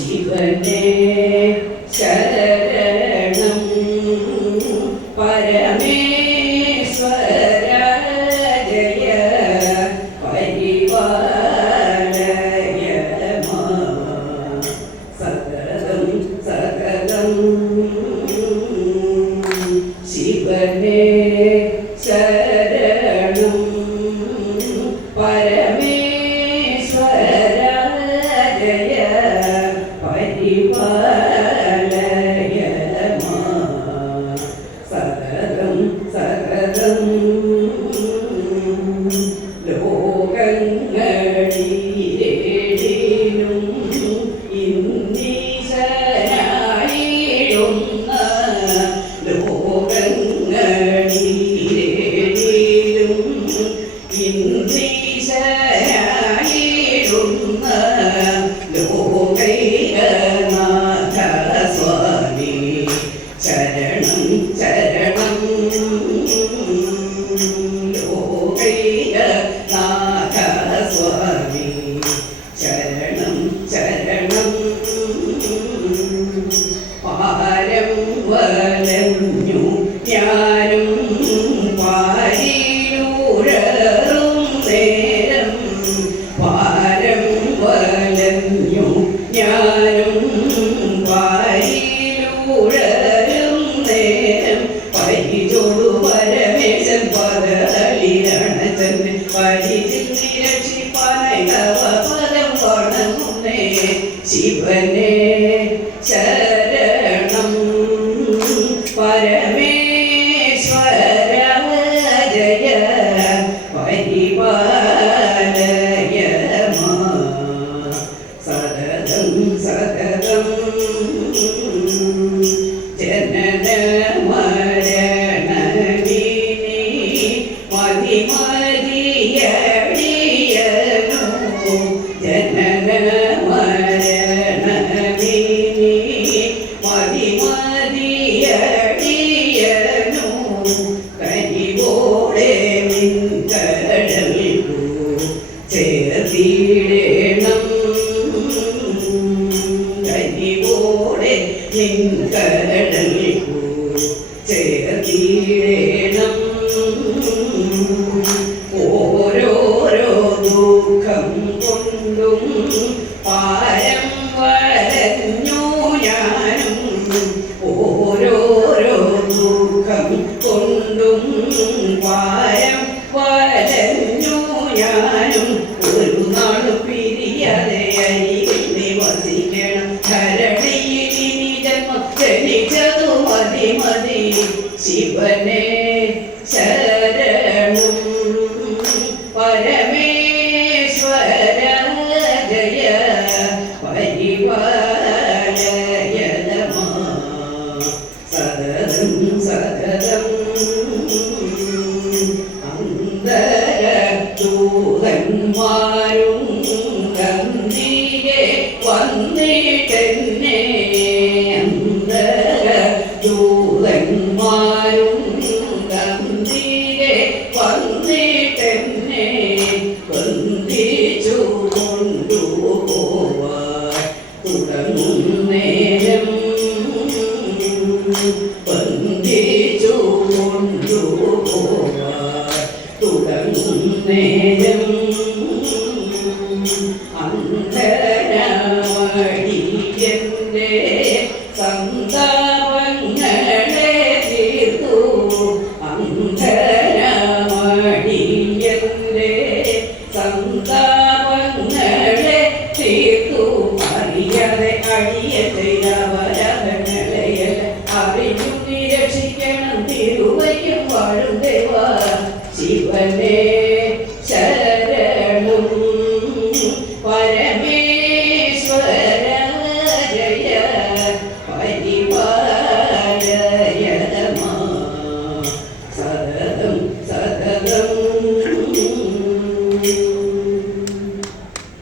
ശിവനേ ശരണം പരമേശ്വര ജയ പരിപാലയ സകലം സകലം ശിവനേ ശരണം പരമേശ്വര ജയ പരിപാലയ സകലം സകലം ലോകങ്ങളിലേടിലും ഇന്നീശനായിടുന്ന ലോകങ്ങളിലേടിലും ഇന്നീശനായിടുന്ന ലോകൈകനാഥ സ്വാമി ശരണം ശരണം ലോകൈകനാഥ സ്വാമി ശരണം ശരണം പാരം വലഞ്ഞു ഞാനും പാരിലൂഴറും നേരം പാരം വലഞ്ഞു ഞാനും പാരിലൂഴറും നേരം പരിചോടു പരമേശൻ പദളിരണച്ചൻ പരിചിൽ നിരക്ഷിപ്പാനായി തവ പദം വണങ്ങുന്നേ ശിവനേ ശരണം പരമേശ്വര ജയ പരിപാലയ സതതം സതതം ജനന മരണവിനി മതിമതിയടിയനു ജനന മരണവിനി മതിമതിയടിയനു കരിവോടെ നിൻകടൽക്കു ചേർത്തിടേണം കരിവോടെ നിൻകടൽക്കു ചേർത്തിടേണം ഓരോരോ ദുഃഖം കൊണ്ടും പാരം വരഞ്ഞു ഞാനും ഓരോരോ ദുഃഖം കൊണ്ടും പാരം വരഞ്ഞു ഞാനും ഒരു നാളു പിരിയാതെ അരികിൽ നിവസിക്കണം ധരണിയിൽ ഇനി ജന്മം ജനിച്ചതു മതി മതി ശിവനേ ശരണം പരമേശ്വര ജയ പരിപാലയ സതതം സതതം അന്തരദൂതന്മാരും ഗന്ധിയെ വന്നിട്ടെന്നെ അന്തരദൂതന്മാരും ഗന്ധിയെ വന്നിട്ടെന്നെ ബന്ധിച്ചു കൊണ്ടുപോവാൻ തുടങ്ങുന്നേരം ബന്ധിച്ചു കൊണ്ടുപോവാൻ തുടങ്ങുന്നേരം അന്തരമടിയന്റെ സന്താപങ്ങളെ തീർത്തു അന്തരമടിയന്റെ സന്താപങ്ങളെ തീർത്തു അറിയാതെ അടിയ ചെയ്തവരങ്ങളെയല്ല അറിഞ്ഞു നിരക്ഷിക്കണം തിരുവയ്ക്കും വാഴും ദേവ ശിവനേ ശരണം പരമേശ്വര ജയ പരി